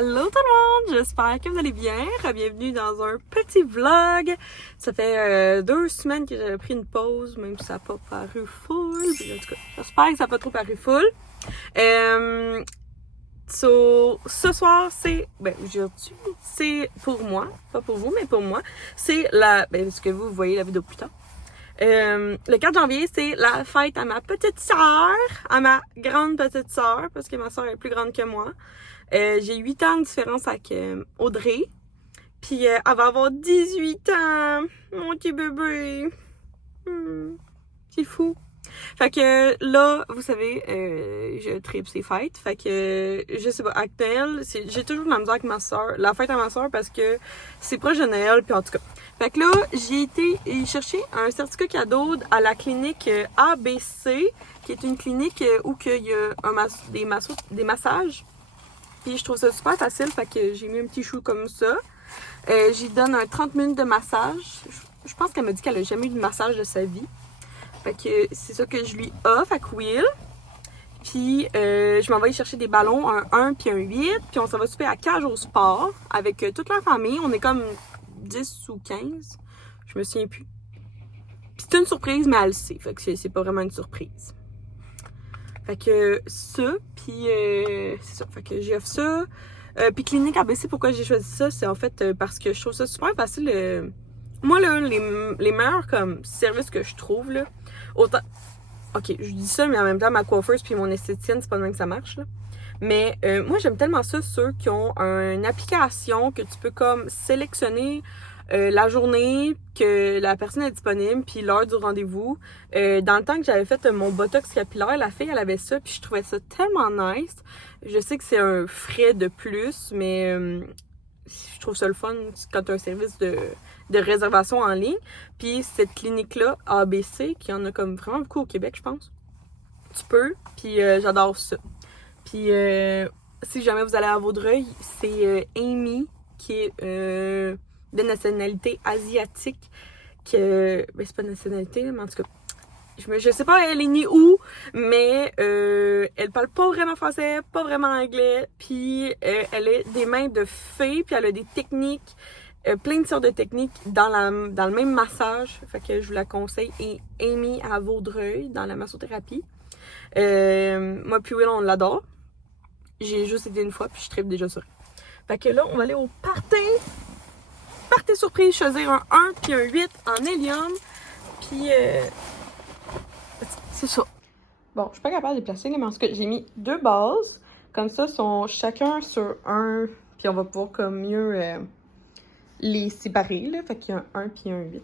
Allô tout le monde, j'espère que vous allez bien. Bienvenue dans un petit vlog. Ça fait 2 semaines que j'avais pris une pause, même si ça n'a pas paru full. En tout cas, j'espère que ça n'a pas trop paru full. Ce soir, c'est pour moi, pas pour vous, mais pour moi. C'est parce que vous voyez la vidéo plus tard. Le 4 janvier, c'est la fête à ma petite sœur, à ma grande petite sœur, parce que ma sœur est plus grande que moi. J'ai 8 ans de différence avec Audrey. Puis elle va avoir 18 ans. Mon petit bébé. C'est fou. Fait que là, vous savez, je tripe ses fêtes. Fait que, je sais pas, avec Noël, j'ai toujours de la misère avec ma soeur, la fête à ma soeur, parce que c'est proche de Noël, puis en tout cas. Fait que là, j'ai été chercher un certificat cadeau à la clinique ABC, qui est une clinique où il y a des massages. Puis je trouve ça super facile, fait que j'ai mis un petit chou comme ça. J'y donne un 30 minutes de massage. Je pense qu'elle m'a dit qu'elle a jamais eu de massage de sa vie. Fait que c'est ça que je lui offre à Quill. Puis je m'en vais y chercher des ballons, un 1 puis un 8. Puis on s'en va souper à Cage au Sport avec toute la famille. On est comme 10 ou 15. Je me souviens plus. Puis c'est une surprise, mais elle le sait. Fait que c'est pas vraiment une surprise. Fait que ça, puis c'est ça. Fait que j'ai offert ça. Puis Clinique ABC, pourquoi j'ai choisi ça? C'est en fait parce que je trouve ça super facile. Moi, là, les meilleurs comme services que je trouve, là, autant... Ok, je dis ça, mais en même temps, ma coiffeuse puis mon esthéticienne, c'est pas de même que ça marche, là. Mais moi, j'aime tellement ça, ceux qui ont une application que tu peux comme sélectionner la journée que la personne est disponible puis l'heure du rendez-vous. Dans le temps que j'avais fait mon botox capillaire, la fille, elle avait ça puis je trouvais ça tellement nice. Je sais que c'est un frais de plus, mais je trouve ça le fun quand tu as un service de réservation en ligne. Puis cette clinique-là, ABC, qui en a comme vraiment beaucoup au Québec, je pense, tu peux, puis j'adore ça. Puis si jamais vous allez à Vaudreuil, c'est Amy qui est de nationalité asiatique. Ben c'est pas de nationalité, mais en tout cas, je sais pas elle est née où, mais elle parle pas vraiment français, pas vraiment anglais, puis elle a des mains de fée, puis elle a des techniques, plein de sortes de techniques dans le même massage. Fait que je vous la conseille. Et Amy à Vaudreuil dans la massothérapie. Moi puis Will, on l'adore. J'ai juste été une fois, puis je tripe déjà sur elle. Fait que là, on va aller au party. Party surprise, choisir un 1 puis un 8 en hélium. Puis c'est ça. Bon, je suis pas capable de les placer, mais en tout cas, j'ai mis 2 bases. Comme ça, sont chacun sur un. Puis on va pouvoir comme mieux les séparer, là. Fait qu'il y a un 1 puis un 8.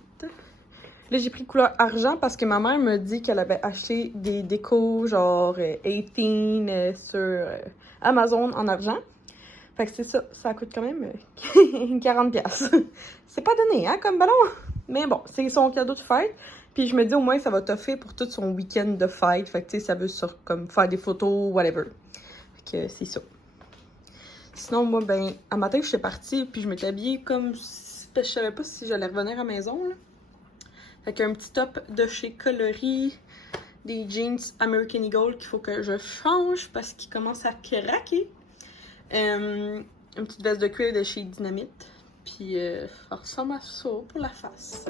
Là, j'ai pris couleur argent parce que ma mère me dit qu'elle avait acheté des décos genre 18 sur Amazon en argent. Fait que c'est ça, ça coûte quand même 40$. C'est pas donné, hein, comme ballon. Mais bon, c'est son cadeau de fête. Puis je me dis au moins ça va t'offrir pour tout son week-end de fête. Fait que tu sais, ça veut comme faire des photos, whatever. Fait que c'est ça. Sinon, moi, ben, à matin, je suis partie, puis je m'étais habillée comme si je savais pas si j'allais revenir à la maison, là. Fait qu'un petit top de chez Coloris, des jeans American Eagle qu'il faut que je change parce qu'ils commencent à craquer. Une petite veste de cuir de chez Dynamite. Puis ça ressemble à ça pour la face.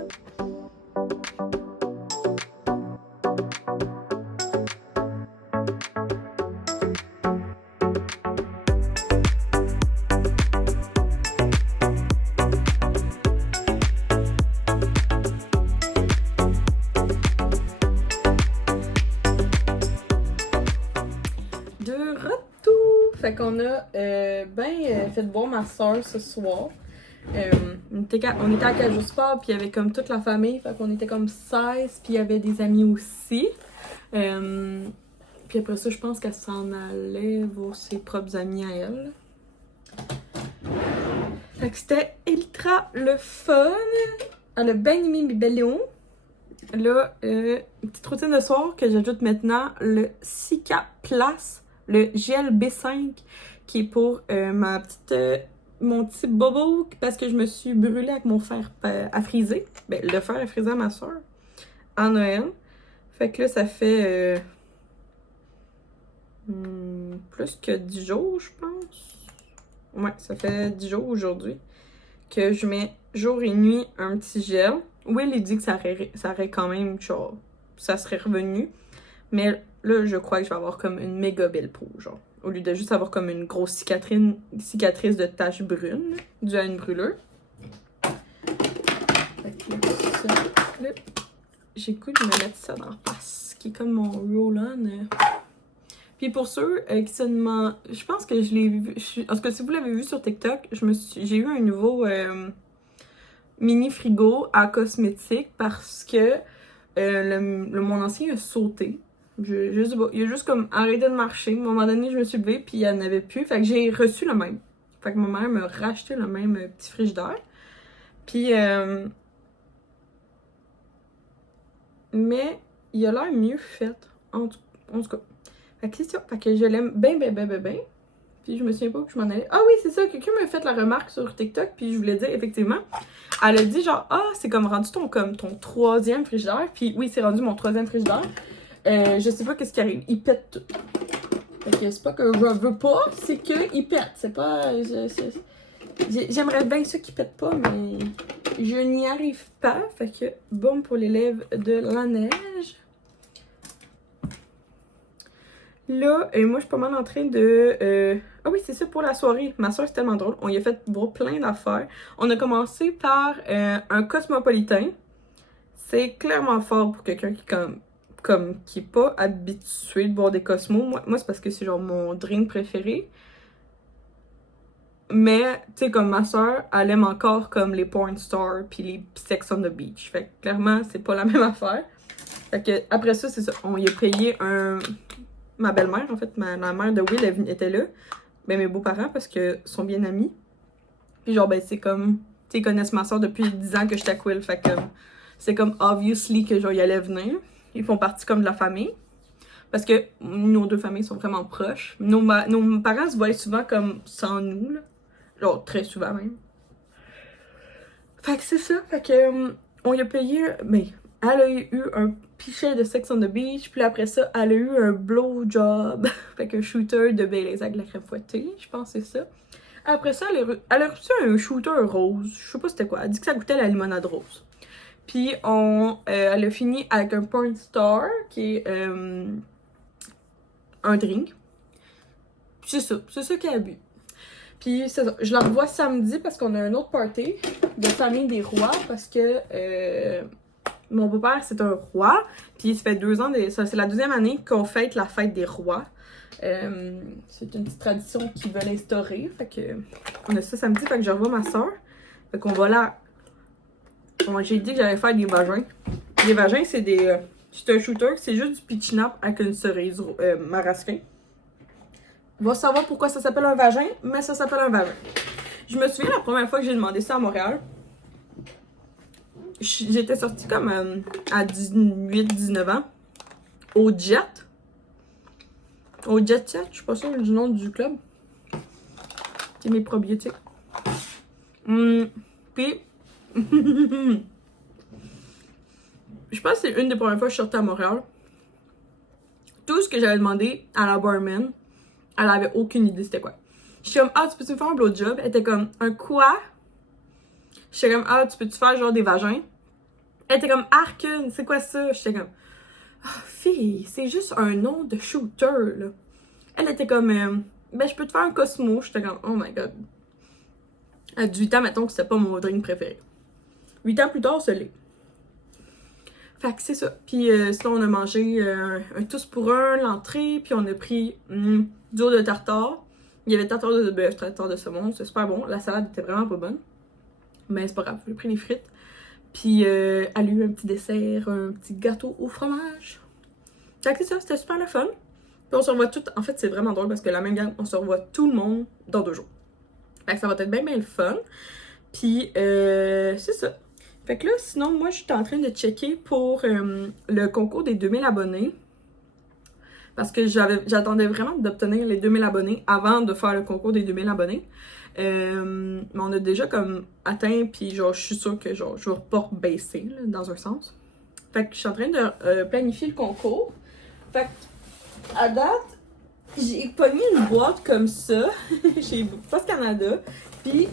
Fait qu'on a fait boire ma soeur ce soir. On était à Cage au Sport, puis il y avait comme toute la famille. Fait qu'on était comme 16, puis il y avait des amis aussi. Puis après ça, je pense qu'elle s'en allait voir ses propres amis à elle. Fait que c'était ultra le fun. Elle a bien aimé mes ballons. Là, une petite routine de soir que j'ajoute maintenant, le Cica Place. Le gel B5 qui est pour mon petit bobo parce que je me suis brûlée avec mon fer à friser. Ben, le fer à friser à ma soeur en Noël. Fait que là, ça fait plus que 10 jours, je pense. Ouais, ça fait 10 jours aujourd'hui que je mets jour et nuit un petit gel. Will, il dit que ça aurait quand même, genre, ça serait revenu. Mais là, je crois que je vais avoir comme une méga belle peau, genre. Au lieu de juste avoir comme une grosse cicatrice de taches brunes due à une brûlure. Fait que là, j'ai le goût de me mettre ça dans la face, qui est comme mon roll-on. Puis pour ceux qui se demandent, je pense que je l'ai vu, en tout cas si vous l'avez vu sur TikTok, j'ai eu un nouveau mini frigo à cosmétiques parce que mon ancien a sauté. Je sais pas, il a juste comme arrêté de marcher. À un moment donné, je me suis levée puis il n'y en avait plus. Fait que j'ai reçu le même. Fait que ma mère m'a racheté le même petit frigidaire. Puis mais il a l'air mieux fait. En tout cas. Fait que c'est ça. Fait que je l'aime bien. Puis je me souviens pas où je m'en allais. Ah oui, c'est ça. Quelqu'un m'a fait la remarque sur TikTok. Puis je voulais dire, effectivement, elle a dit genre, ah, c'est comme rendu ton troisième frigidaire. Puis oui, c'est rendu mon troisième frigidaire. Je sais pas qu'est-ce qui arrive. Il pète tout. Fait que c'est pas que je veux pas, c'est qu'il pète. C'est pas. J'aimerais bien ça qu'il pète pas, mais je n'y arrive pas. Fait que bon pour l'élève de la neige. Là, moi, je suis pas mal en train de... Ah oui, c'est ça, pour la soirée. Ma soeur, c'est tellement drôle. On y a fait voir plein d'affaires. On a commencé par un cosmopolitain. C'est clairement fort pour quelqu'un qui qui est pas habitué de boire des cosmos. Moi c'est parce que c'est genre mon drink préféré. Mais, tu sais, comme ma soeur, elle aime encore comme les porn stars puis les sex on the beach. Fait que clairement, c'est pas la même affaire. Fait que après ça, c'est ça. On y a payé ma belle-mère, en fait, la mère de Will, elle était là. Ben, mes beaux-parents, parce que sont bien amis. Puis genre, ben, c'est comme... Tu sais, ils connaissent ma soeur depuis 10 ans que j'étais à Will. Fait que c'est comme obviously que genre, ils allaient venir. Ils font partie comme de la famille. Parce que nos deux familles sont vraiment proches. Nos parents se voient souvent comme sans nous, là. Genre, très souvent même. Fait que c'est ça. Fait que on y a payé... Ben, elle a eu un pichet de Sex on the Beach. Puis après ça, elle a eu un blowjob. Fait qu'un shooter de Baileys avec la crème fouettée. Je pense que c'est ça. Après ça, elle a reçu un shooter rose. Je sais pas c'était quoi. Elle a dit que ça goûtait la limonade rose. Puis elle a fini avec un porn star qui est un drink. Puis c'est ça qu'elle a bu. Puis c'est ça, je la revois samedi parce qu'on a un autre party de famille des rois parce que mon beau-père c'est un roi. Puis ça fait 2 ans, c'est la 2e année qu'on fête la fête des rois. C'est une petite tradition qu'ils veulent instaurer. Fait que on a ça samedi, fait que je revois ma soeur. Fait qu'on va là. J'ai dit que j'allais faire des vagins. Les vagins, c'est un shooter, c'est juste du pitchnap avec une cerise marasquin. Va savoir pourquoi ça s'appelle un vagin, mais ça s'appelle un vagin. Je me souviens la première fois que j'ai demandé ça à Montréal. J'étais sortie comme à 18-19 ans. Au Jet. Au Jet Set, je suis pas sûre du nom du club. C'est mes probiotiques. Puis... je pense que c'est une des premières fois que je sortais à Montréal. Tout ce que j'avais demandé à la barman, elle avait aucune idée c'était quoi. J'étais comme, ah, tu peux-tu me faire un blowjob? Elle était comme, un quoi? J'étais comme, ah, tu peux-tu faire genre des vagins? Elle était comme, Arkun, c'est quoi ça? J'étais comme, ah, fille, c'est juste un nom de shooter, là. Elle était comme, ben, je peux te faire un Cosmo. J'étais comme, oh my god. À 18 ans, mettons que c'était pas mon drink préféré. 8 ans plus tard, ça l'est. Fait que c'est ça. Puis sinon, on a mangé un tous pour un, l'entrée, puis on a pris du haut de tartare. Il y avait tartare de bœuf, tartare de saumon, c'est super bon. La salade était vraiment pas bonne. Mais c'est pas grave, j'ai pris les frites. Puis elle a eu un petit dessert, un petit gâteau au fromage. Fait que c'est ça, c'était super le fun. Puis on se revoit tout. En fait, c'est vraiment drôle parce que la même gang, on se revoit tout le monde dans 2 jours. Fait que ça va être bien le fun. Puis c'est ça. Fait que là, sinon, moi, je suis en train de checker pour le concours des 2000 abonnés. Parce que j'attendais vraiment d'obtenir les 2000 abonnés avant de faire le concours des 2000 abonnés. Mais on a déjà comme atteint, puis genre, je suis sûre que genre, je vais pas baisser, là, dans un sens. Fait que je suis en train de planifier le concours. Fait que, à date, j'ai pogné une boîte comme ça chez Post Canada. Puis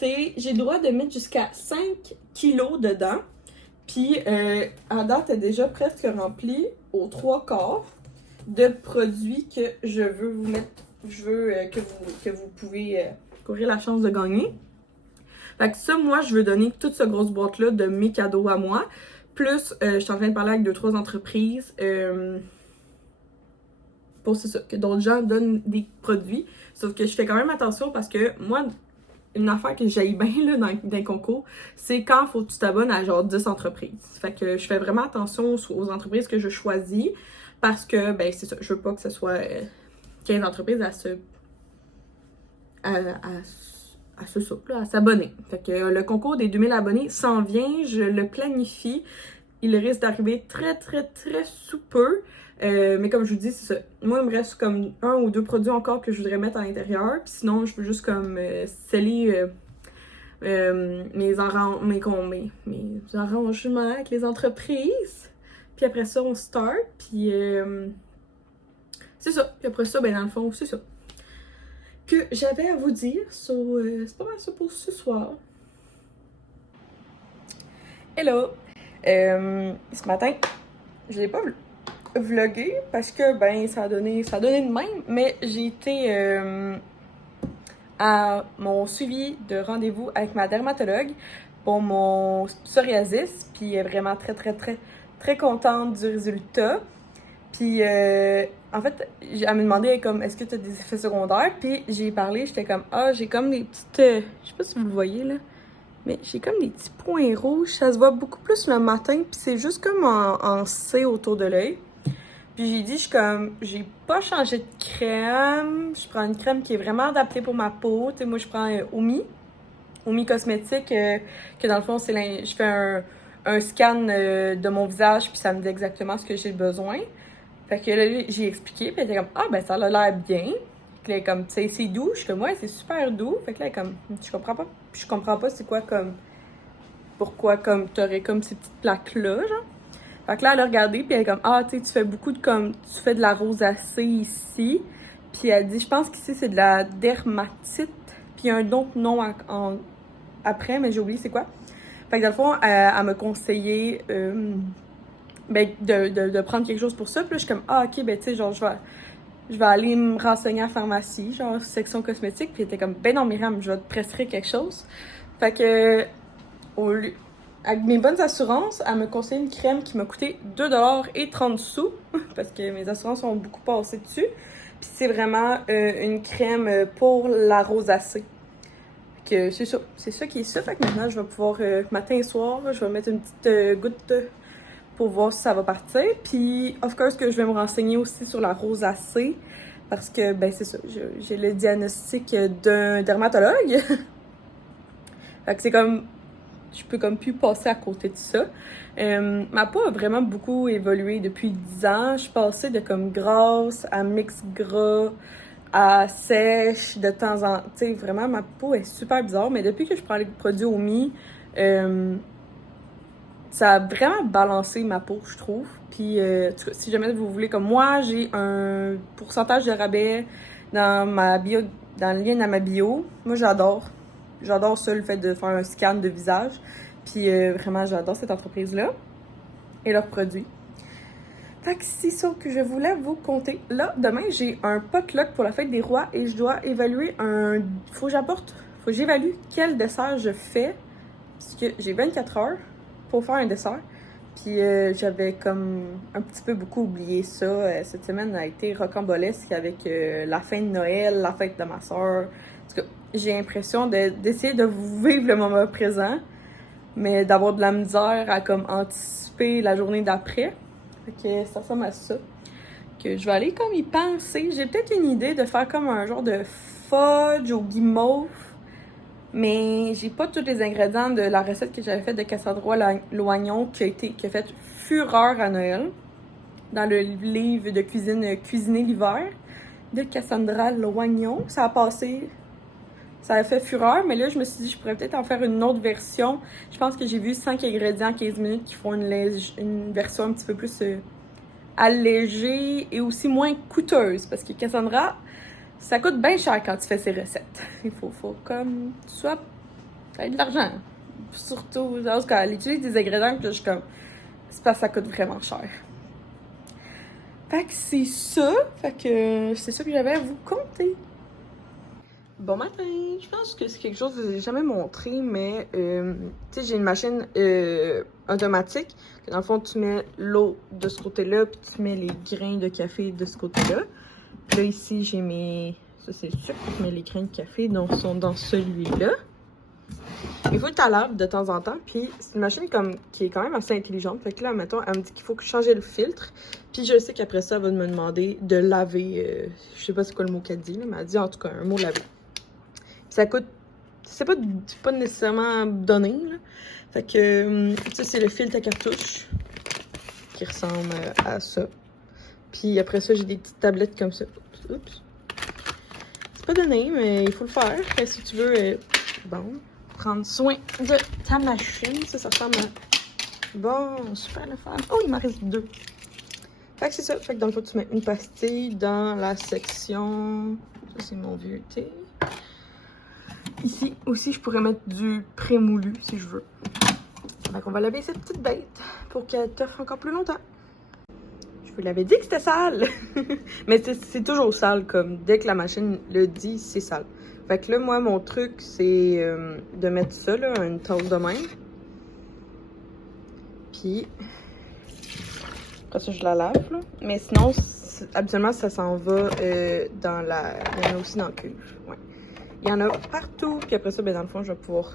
j'ai le droit de mettre jusqu'à 5 kilos dedans. Puis à date, elle est déjà presque remplie aux 3/4 de produits que je veux vous mettre. Je veux que vous pouvez courir la chance de gagner. Fait que ça, moi, je veux donner toute cette grosse boîte-là de mes cadeaux à moi. Plus, je suis en train de parler avec 2-3 entreprises pour ça, que d'autres gens donnent des produits. Sauf que je fais quand même attention parce que moi, une affaire que j'aille bien là, dans les concours, c'est quand faut que tu t'abonnes à genre 10 entreprises. Fait que je fais vraiment attention aux entreprises que je choisis parce que, ben, c'est ça, je veux pas que ce soit 15 entreprises à s'abonner. Fait que le concours des 2000 abonnés s'en vient, je le planifie. Il risque d'arriver très, très, très sous peu. Mais comme je vous dis, c'est ça. Moi, il me reste comme 1 ou 2 produits encore que je voudrais mettre à l'intérieur. Puis sinon, je veux juste comme sceller mes arrangements avec les entreprises. Puis après ça, on start. Puis c'est ça. Puis après ça, ben dans le fond, c'est ça que j'avais à vous dire. C'est pas mal ça pour ce soir. Hello! Ce matin, je l'ai pas vlogué parce que ben ça a donné de même, mais j'ai été à mon suivi de rendez-vous avec ma dermatologue pour mon psoriasis, puis elle est vraiment très très très très contente du résultat. Puis en fait, elle me demandait comme est-ce que tu as des effets secondaires, puis j'ai parlé, j'étais comme j'ai comme des petites je sais pas si vous le voyez là. Mais j'ai comme des petits points rouges. Ça se voit beaucoup plus le matin. Puis c'est juste comme en C autour de l'œil. Puis j'ai dit, j'ai pas changé de crème. Je prends une crème qui est vraiment adaptée pour ma peau. Tu sais, moi, je prends Omi Cosmétique. Que dans le fond, je fais un scan de mon visage. Puis ça me dit exactement ce que j'ai besoin. Fait que là, j'ai expliqué. Puis elle était comme, ben ça a l'air bien. Puis là, comme, c'est doux. Je suis comme, ouais, c'est super doux. Fait que là, comme, je comprends pas c'est quoi comme, pourquoi comme, t'aurais comme ces petites plaques-là, genre. Fait que là, elle a regardé, puis elle est comme, tu sais, tu fais beaucoup tu fais de la rosacée ici. Puis elle dit, je pense qu'ici, c'est de la dermatite. Puis il y a un autre nom après, mais j'ai oublié c'est quoi. Fait que dans le fond, elle m'a conseillé, ben, de prendre quelque chose pour ça. Puis là, je suis comme, ok, ben, tu sais, genre, je vais aller me renseigner à la pharmacie, genre section cosmétique. Puis elle était comme, ben non, Myriam, je vais te prescrire quelque chose. Fait que, avec mes bonnes assurances, elle me conseille une crème qui m'a coûté 2,30 $, parce que mes assurances ont beaucoup passé dessus. Puis c'est vraiment une crème pour la rosacée. Fait que c'est ça qui est ça. Fait que maintenant, je vais pouvoir, matin et soir, je vais mettre une petite goutte pour voir si ça va partir. Puis, of course, que je vais me renseigner aussi sur la rosacée. Parce que, ben, c'est ça, j'ai le diagnostic d'un dermatologue. Fait que c'est comme, je peux comme plus passer à côté de ça. Ma peau a vraiment beaucoup évolué depuis 10 ans. Je suis passée de comme grasse à mix gras à sèche de temps en temps. Tu sais, vraiment, ma peau est super bizarre. Mais depuis que je prends les produits Omi, ça a vraiment balancé ma peau, je trouve. Puis, si jamais vous voulez, comme moi, j'ai un pourcentage de rabais dans ma bio, dans le lien à ma bio. Moi, j'adore. J'adore ça, le fait de faire un scan de visage. Puis, vraiment, j'adore cette entreprise-là et leurs produits. Fait que c'est ça que je voulais vous conter. Là, demain, j'ai un potluck pour la fête des rois et je dois évaluer faut que j'évalue quel dessert je fais. Parce que j'ai 24 heures pour faire un dessert. Puis j'avais comme un petit peu beaucoup oublié ça. Cette semaine a été rocambolesque avec la fin de Noël, la fête de ma soeur. En tout cas, j'ai l'impression d'essayer de vivre le moment présent, mais d'avoir de la misère à comme anticiper la journée d'après. Fait que ça ressemble à ça. Que je vais aller comme y penser. J'ai peut-être une idée de faire comme un genre de fudge au guimauve. Mais j'ai pas tous les ingrédients de la recette que j'avais faite de Cassandra Loignon qui a fait fureur à Noël. Dans le livre de cuisine Cuisiner l'hiver de Cassandra Loignon. Ça a fait fureur, mais là, je me suis dit, je pourrais peut-être en faire une autre version. Je pense que j'ai vu 5 ingrédients 15 minutes qui font une version un petit peu plus allégée et aussi moins coûteuse. Parce que Cassandra, ça coûte bien cher quand tu fais ses recettes. Il faut comme tu sois de l'argent. Surtout, parce qu'elle utilise des ingrédients que je suis comme, c'est parce que ça coûte vraiment cher. Fait que c'est ça. Fait que c'est ça que j'avais à vous conter. Bon matin! Je pense que c'est quelque chose que j'ai jamais montré, mais tu sais, j'ai une machine automatique. Que dans le fond, tu mets l'eau de ce côté-là, puis tu mets les grains de café de ce côté-là. Puis là, ici, j'ai mes. Ça, c'est le sucre, je mets les grains de café, donc sont dans celui-là. Il faut que tu la laves de temps en temps, puis c'est une machine qui est quand même assez intelligente. Fait que là, mettons, elle me dit qu'il faut changer le filtre, puis je sais qu'après ça, elle va me demander de laver, je sais pas c'est quoi le mot qu'elle dit, là, mais elle dit en tout cas un mot laver. Puis ça coûte, c'est pas nécessairement donné, là. Fait que, ça c'est le filtre à cartouche, qui ressemble à ça. Puis après ça, j'ai des petites tablettes comme ça. Oups. C'est pas donné, mais il faut le faire. Si tu veux, bon, prendre soin de ta machine. Ça ressemble à... Bon, super le faire. Oh, il m'en reste 2. Fait que c'est ça. Fait que dans le fond, tu mets une pastille dans la section... Ça, c'est mon vieux thé. Ici aussi, je pourrais mettre du prémoulu si je veux. Fait qu'on va laver cette petite bête pour qu'elle t'offre encore plus longtemps. Je vous l'avais dit que c'était sale! Mais c'est toujours sale, comme dès que la machine le dit, c'est sale. Fait que là, moi, mon truc, c'est de mettre ça, là, une tasse de même. Puis, après ça, je la lave, là. Mais sinon, habituellement, ça s'en va dans la... Il y en a aussi dans le cuve, ouais. Il y en a partout. Puis après ça, ben, dans le fond, je vais pouvoir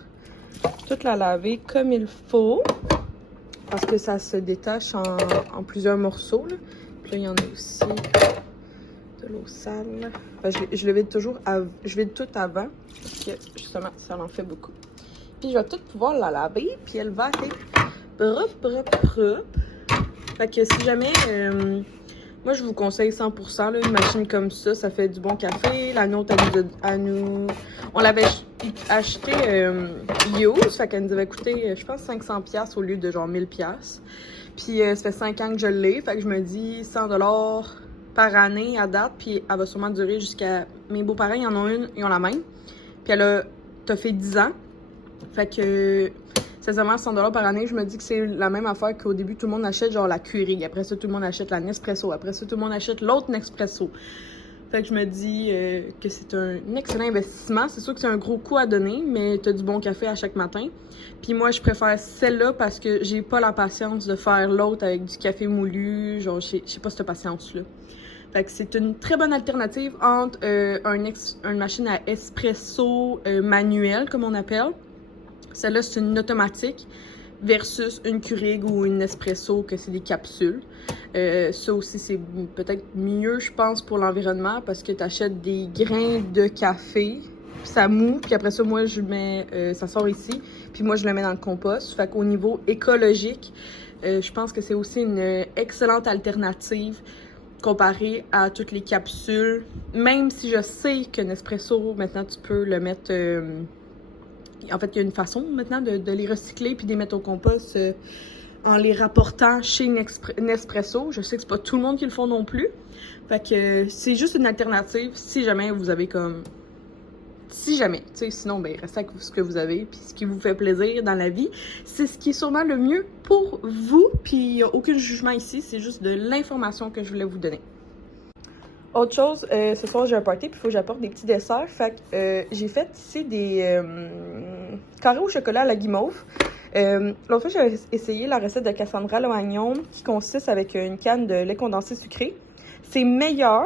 toute la laver comme il faut. Parce que ça se détache en plusieurs morceaux, là. Puis là, il y en a aussi de l'eau sale. Enfin, je le vide toujours, je vide tout avant. Parce que, justement, ça en fait beaucoup. Puis je vais tout pouvoir la laver. Puis elle va être propre. Fait que si jamais... moi, je vous conseille 100%, là, une machine comme ça fait du bon café. La nôtre, on l'avait acheté used, fait qu'elle nous avait coûté, je pense, 500$ au lieu de genre 1000$. Puis ça fait 5 ans que je l'ai, fait que je me dis 100$ par année à date, puis elle va sûrement durer jusqu'à... Mes beaux-parents, ils en ont une, ils ont la même. Puis t'as fait 10 ans. Fait que... Sincèrement, 100$ par année, je me dis que c'est la même affaire qu'au début, tout le monde achète genre la Keurig. Après ça, tout le monde achète la Nespresso. Après ça, tout le monde achète l'autre Nespresso. Fait que je me dis que c'est un excellent investissement. C'est sûr que c'est un gros coût à donner, mais t'as du bon café à chaque matin. Puis moi, je préfère celle-là parce que j'ai pas la patience de faire l'autre avec du café moulu. Genre, j'ai pas cette patience-là. Fait que c'est une très bonne alternative entre une machine à espresso manuelle, comme on appelle. Celle-là, c'est une automatique versus une Keurig ou une Nespresso, que c'est des capsules. Ça aussi, c'est peut-être mieux, je pense, pour l'environnement parce que tu achètes des grains de café, ça moue, puis après ça, moi, je mets, ça sort ici, puis moi, je le mets dans le compost. Fait qu'au niveau écologique, je pense que c'est aussi une excellente alternative comparée à toutes les capsules. Même si je sais que Nespresso, maintenant, tu peux le mettre... En fait, il y a une façon maintenant de les recycler puis de les mettre au compost en les rapportant chez Nespresso. Je sais que c'est pas tout le monde qui le font non plus. Fait que c'est juste une alternative si jamais vous avez comme... Si jamais, tu sais, sinon, ben, restez avec ce que vous avez puis ce qui vous fait plaisir dans la vie. C'est ce qui est sûrement le mieux pour vous. Puis il n'y a aucun jugement ici, c'est juste de l'information que je voulais vous donner. Autre chose, ce soir j'ai un party puis il faut que j'apporte des petits desserts. Fait que j'ai fait ici des carrés au chocolat à la guimauve. L'autre fois j'avais essayé la recette de Cassandra Loagnon qui consiste avec une canne de lait condensé sucré. C'est meilleur.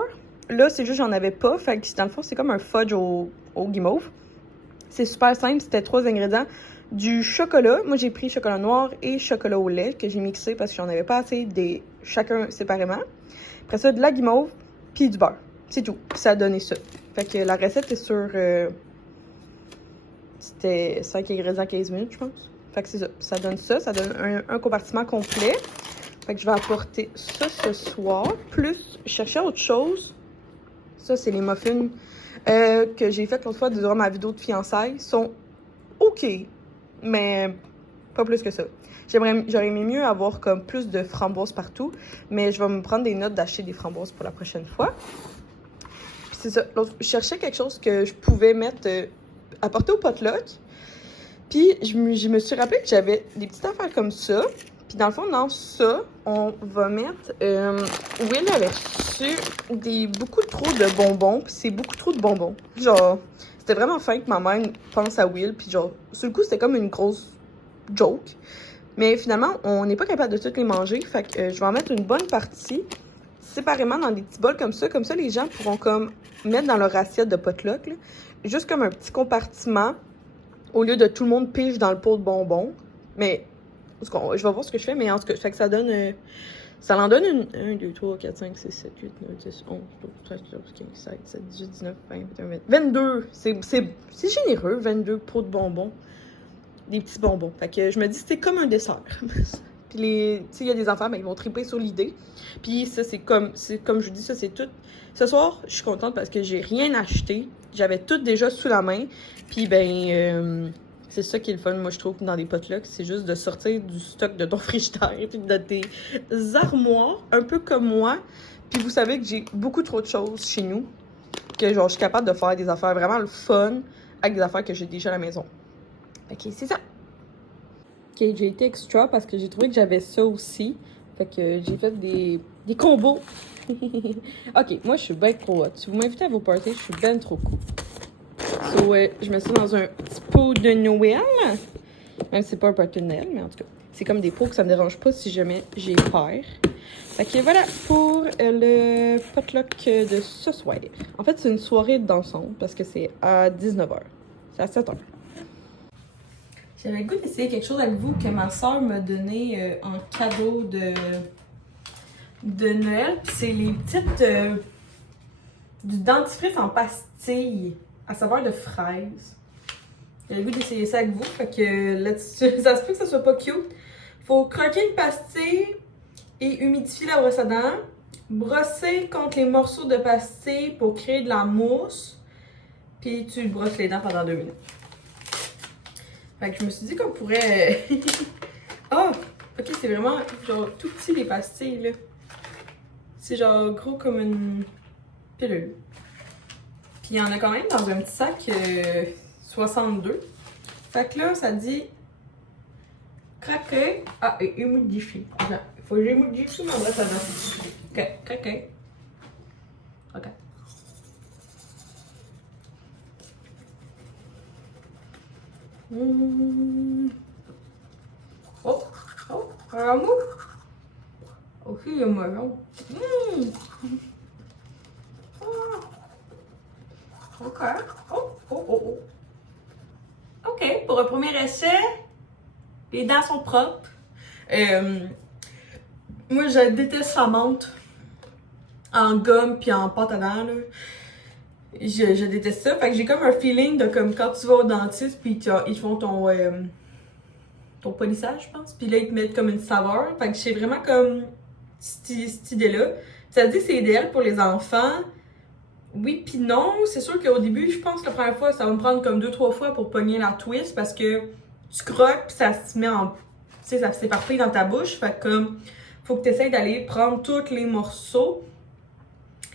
Là c'est juste j'en avais pas. Fait que dans le fond c'est comme un fudge au guimauve. C'est super simple, c'était 3 ingrédients. Du chocolat, moi j'ai pris chocolat noir et chocolat au lait que j'ai mixé parce que j'en avais pas assez chacun séparément. Après ça de la guimauve. Puis du beurre. C'est tout. Puis ça a donné ça. Fait que la recette est sur... c'était 5 ingrédients 15 minutes, je pense. Fait que c'est ça. Ça donne ça. Ça donne un compartiment complet. Fait que je vais apporter ça ce soir. Plus, je cherchais autre chose. Ça, c'est les muffins que j'ai fait l'autre fois durant ma vidéo de fiançailles. Ils sont OK. Mais Pas plus que ça. J'aurais aimé mieux avoir comme plus de framboises partout, mais je vais me prendre des notes d'acheter des framboises pour la prochaine fois. Puis c'est ça. Je cherchais quelque chose que je pouvais mettre, apporter au potluck. Puis je me suis rappelé que j'avais des petites affaires comme ça. Puis dans le fond, dans ça, on va mettre... Will avait reçu beaucoup trop de bonbons. Puis c'est beaucoup trop de bonbons. Genre, c'était vraiment fin que ma mère pense à Will. Puis genre, sur le coup, c'était comme une grosse joke. Mais finalement, on n'est pas capable de toutes les manger. Fait que je vais en mettre une bonne partie séparément dans des petits bols comme ça. Comme ça, les gens pourront comme mettre dans leur assiette de potluck. Là, juste comme un petit compartiment. Au lieu de tout le monde pige dans le pot de bonbons. Mais, je vais voir ce que je fais, mais en tout cas, fait que ça donne... ça en donne une... 1, 2, 3, 4, 5, 6, 7, 8, 9, 10, 11, 12, 13, 14, 15, 16, 17, 18, 19, 20, 21, 22. C'est généreux, 22 pots de bonbons. Des petits bonbons. Fait que je me dis, c'est comme un dessert. Puis il y a des enfants, ben, ils vont triper sur l'idée. Puis ça, c'est comme je vous dis, ça, c'est tout. Ce soir, je suis contente parce que j'ai rien acheté. J'avais tout déjà sous la main. Puis, ben, c'est ça qui est le fun, moi, je trouve, dans des potlucks. C'est juste de sortir du stock de ton frigidaire, puis de tes armoires, un peu comme moi. Puis, vous savez que j'ai beaucoup trop de choses chez nous. Que, genre, je suis capable de faire des affaires vraiment le fun avec des affaires que j'ai déjà à la maison. Ok, c'est ça. Ok, j'ai été extra parce que j'ai trouvé que j'avais ça aussi. Fait que j'ai fait des combos. Ok, moi je suis bien trop hot. Si vous m'invitez à vos parties, je suis bien trop cool. So, je me suis dans un petit pot de Noël. Même si c'est pas un party de Noël, mais en tout cas, c'est comme des pots que ça me dérange pas si jamais j'ai peur. Fait que voilà pour le potluck de ce soir. En fait, c'est une soirée de dansons parce que c'est à 19h. C'est à 7h. J'avais le goût d'essayer quelque chose avec vous que ma soeur m'a donné en cadeau de Noël. Puis c'est les petites... du dentifrice en pastille à saveur de fraise. J'avais le goût d'essayer ça avec vous. Fait que ça se peut que ça soit pas cute. Faut croquer une pastille et humidifier la brosse à dents. Brosser contre les morceaux de pastille pour créer de la mousse. Puis tu brosses les dents pendant 2 minutes. Fait que je me suis dit qu'on pourrait... Oh! Ok, c'est vraiment genre tout petit les pastilles, là. C'est genre gros comme une pilule. Puis il y en a quand même dans un petit sac 62. Fait que là, ça dit... Craquer. Ah, et humidifier. Il faut que j'humidifie ma brosse à dents. Ok, craquer. Ok. Oh, un amour. Aussi, il y a melon. Ok. Oh. Ok, pour un premier essai, les dents sont propres. Moi, je déteste la menthe en gomme puis en pâte à dents, là. Je déteste ça. Fait que j'ai comme un feeling de comme quand tu vas au dentiste puis ils font ton polissage, je pense. Puis là, ils te mettent comme une saveur. Fait que j'ai vraiment comme cette idée-là. Ça dit que c'est idéal pour les enfants. Oui puis non. C'est sûr qu'au début, je pense que la première fois, ça va me prendre comme 2-3 fois pour pogner la twist parce que tu croques puis ça se met en... Tu sais, ça s'éparpille dans ta bouche. Fait que comme, faut que tu essaies d'aller prendre tous les morceaux.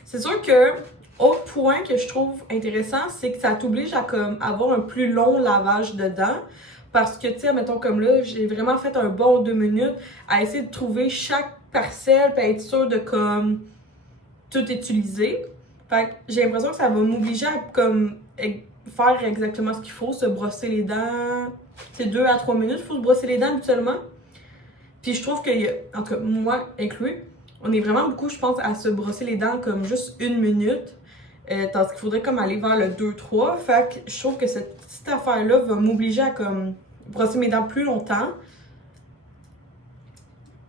C'est sûr que... Autre point que je trouve intéressant, c'est que ça t'oblige à comme avoir un plus long lavage de dents. Parce que, tu sais, mettons comme là, j'ai vraiment fait un bon 2 minutes à essayer de trouver chaque parcelle et être sûre de comme tout utiliser. Fait que j'ai l'impression que ça va m'obliger à comme faire exactement ce qu'il faut, se brosser les dents. C'est 2 à 3 minutes, il faut se brosser les dents habituellement. Puis je trouve que, en tout cas, moi inclus, on est vraiment beaucoup, je pense, à se brosser les dents comme juste 1 minute. Tandis qu'il faudrait comme aller vers le 2-3. Fait que je trouve que cette petite affaire-là va m'obliger à comme brosser mes dents plus longtemps.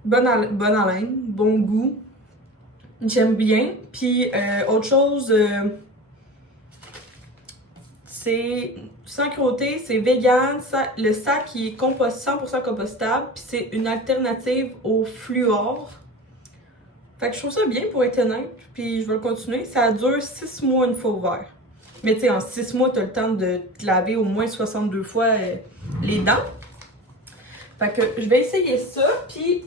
Bonne haleine, bon goût. J'aime bien. Puis autre chose, c'est sans cruauté, c'est vegan. Le sac il est 100% compostable. Puis c'est une alternative au fluor. Fait que je trouve ça bien pour être honnête, puis je vais le continuer. Ça dure 6 mois une fois ouvert. Mais tu sais, en 6 mois, t'as le temps de te laver au moins 62 fois les dents. Fait que je vais essayer ça, puis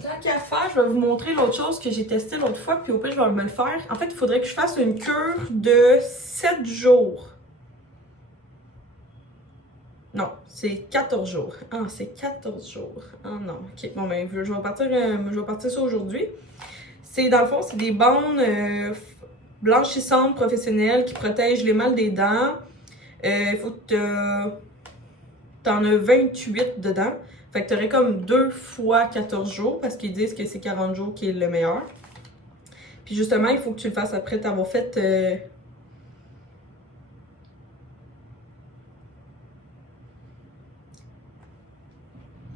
tant qu'à faire, je vais vous montrer l'autre chose que j'ai testé l'autre fois, puis au pire, je vais me le faire. En fait, il faudrait que je fasse une cure de 7 jours. Non, c'est 14 jours. Ah, c'est 14 jours. Ah non, ok. Bon, ben, je vais partir ça aujourd'hui. C'est, dans le fond, c'est des bandes blanchissantes professionnelles qui protègent les mâles des dents. Il faut que t'en as 28 dedans. Fait que t'aurais comme 2 fois 14 jours parce qu'ils disent que c'est 40 jours qui est le meilleur. Puis justement, il faut que tu le fasses après t'avoir fait...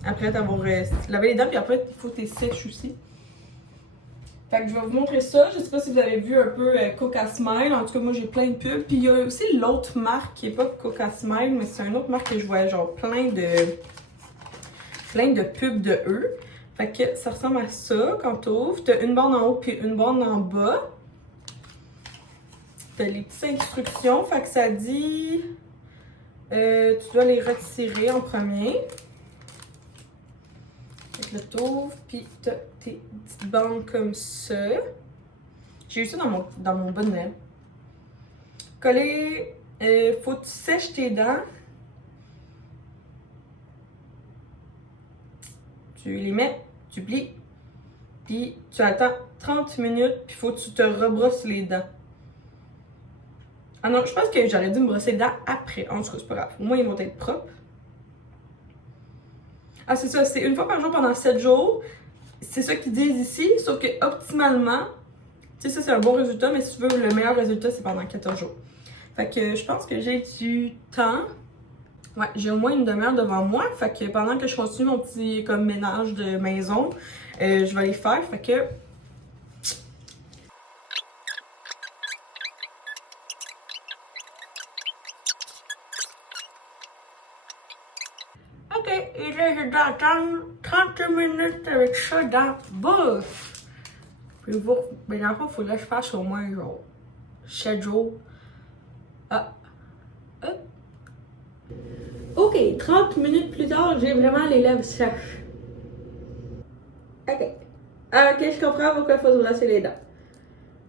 après t'avoir lavé les dents, puis après, il faut que tu sèches aussi. Fait que je vais vous montrer ça. Je sais pas si vous avez vu un peu Coca Smile. En tout cas, moi, j'ai plein de pubs. Puis il y a aussi l'autre marque qui est pas Coca Smile, mais c'est une autre marque que je vois genre plein de pubs de eux. Fait que ça ressemble à ça quand tu ouvres. Tu as une bande en haut puis une bande en bas. Tu as les petites instructions. Fait que ça dit... tu dois les retirer en premier. Fait que là, tu ouvres, puis tu as tes petites bandes comme ça. J'ai eu ça dans mon bonnet. Coller... faut que tu sèches tes dents. Tu les mets, tu plies, puis tu attends 30 minutes, puis faut que tu te rebrosses les dents. Ah non, je pense que j'aurais dû me brosser les dents après. En tout cas, c'est pas grave. Au moins, ils vont être propres. Ah, c'est ça, c'est une fois par jour pendant 7 jours. C'est ça qu'ils disent ici, sauf que optimalement, tu sais, ça c'est un bon résultat, mais si tu veux, le meilleur résultat, c'est pendant 14 jours. Fait que je pense que j'ai du temps. Ouais, j'ai au moins une demi-heure devant moi. Fait que pendant que je continue mon petit comme ménage de maison, je vais les faire. Fait que... Ok, et là, je dois attendre 30 minutes avec ça dans la bouche. Puis vous, mais dans le fond, il faudrait que je fasse au moins genre 7 jours. Ah. Hop. Ok, 30 minutes plus tard, j'ai vraiment les lèvres sèches. Ok. Ah, ok, je comprends pourquoi il faut se brosser les dents.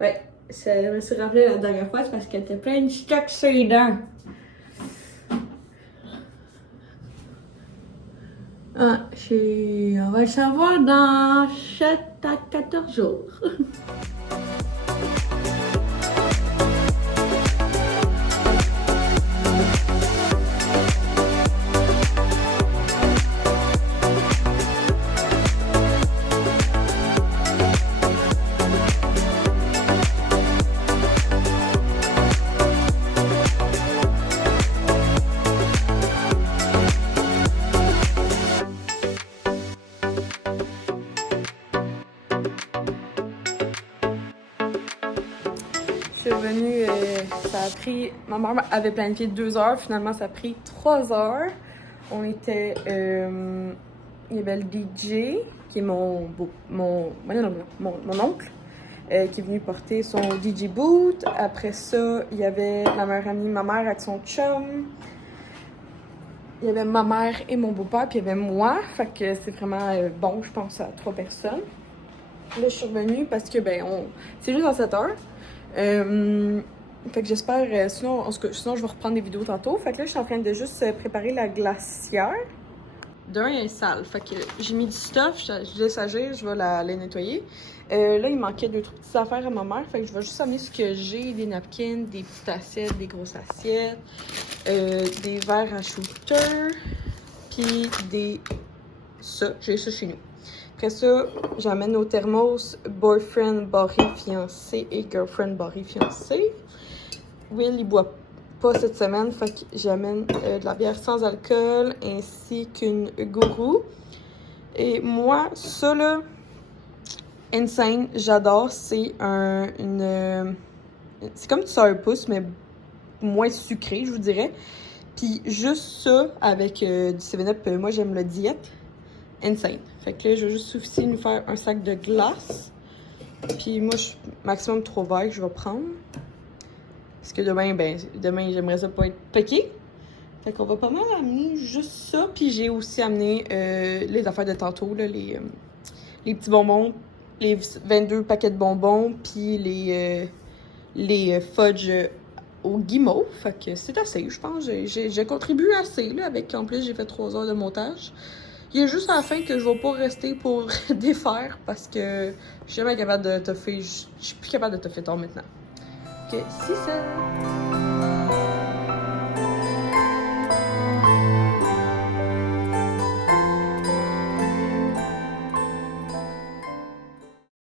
Ouais, ça me suis rappelé la dernière fois, c'est parce qu'elle était pleine de stock sur les dents. Ah, on va le savoir dans 7 à 14 jours. Je suis revenue, ça a pris... Ma mère avait planifié 2 heures, finalement ça a pris 3 heures. On était... il y avait le DJ, qui est mon oncle, qui est venu porter son DJ boot. Après ça, il y avait la meilleure amie de ma mère avec son chum. Il y avait ma mère et mon beau-père, puis il y avait moi. Fait que c'est vraiment bon, je pense, à 3 personnes. Là, je suis revenue parce que, c'est juste à 7 heures. Fait que j'espère, sinon je vais reprendre des vidéos tantôt. Fait que là, je suis en train de juste préparer la glacière. D'un, elle est sale. Fait que j'ai mis du stuff, je laisse agir, je vais la nettoyer. Là, il manquait 2-3 petites affaires à ma mère. Fait que je vais juste amener ce que j'ai, des napkins, des petites assiettes, des grosses assiettes, des verres à shooter, puis j'ai ça chez nous. Après ça, j'amène nos thermos boyfriend, barré, fiancé et girlfriend, barré, fiancé. Will, il boit pas cette semaine, fait que j'amène de la bière sans alcool ainsi qu'une gourou. Et moi, ça là, Insane, j'adore. C'est c'est comme du sourpuss, mais moins sucré, je vous dirais. Puis juste ça avec du 7-Up, moi j'aime le diète. Insane. Fait que là, je vais juste ici nous faire un sac de glace. Puis moi, maximum 3 verres que je vais prendre. Parce que demain, j'aimerais ça pas être piqué. Fait qu'on va pas mal amener juste ça. Puis j'ai aussi amené les affaires de tantôt, là, les petits bonbons, les 22 paquets de bonbons, puis les fudge au guimauve. Fait que c'est assez, je pense. J'ai contribué assez, là, avec en plus j'ai fait 3 heures de montage. Il y a juste à la fin que je vais pas rester pour défaire parce que je suis jamais capable de toffer. Je suis plus capable de toffer tard maintenant. Ok, c'est ça.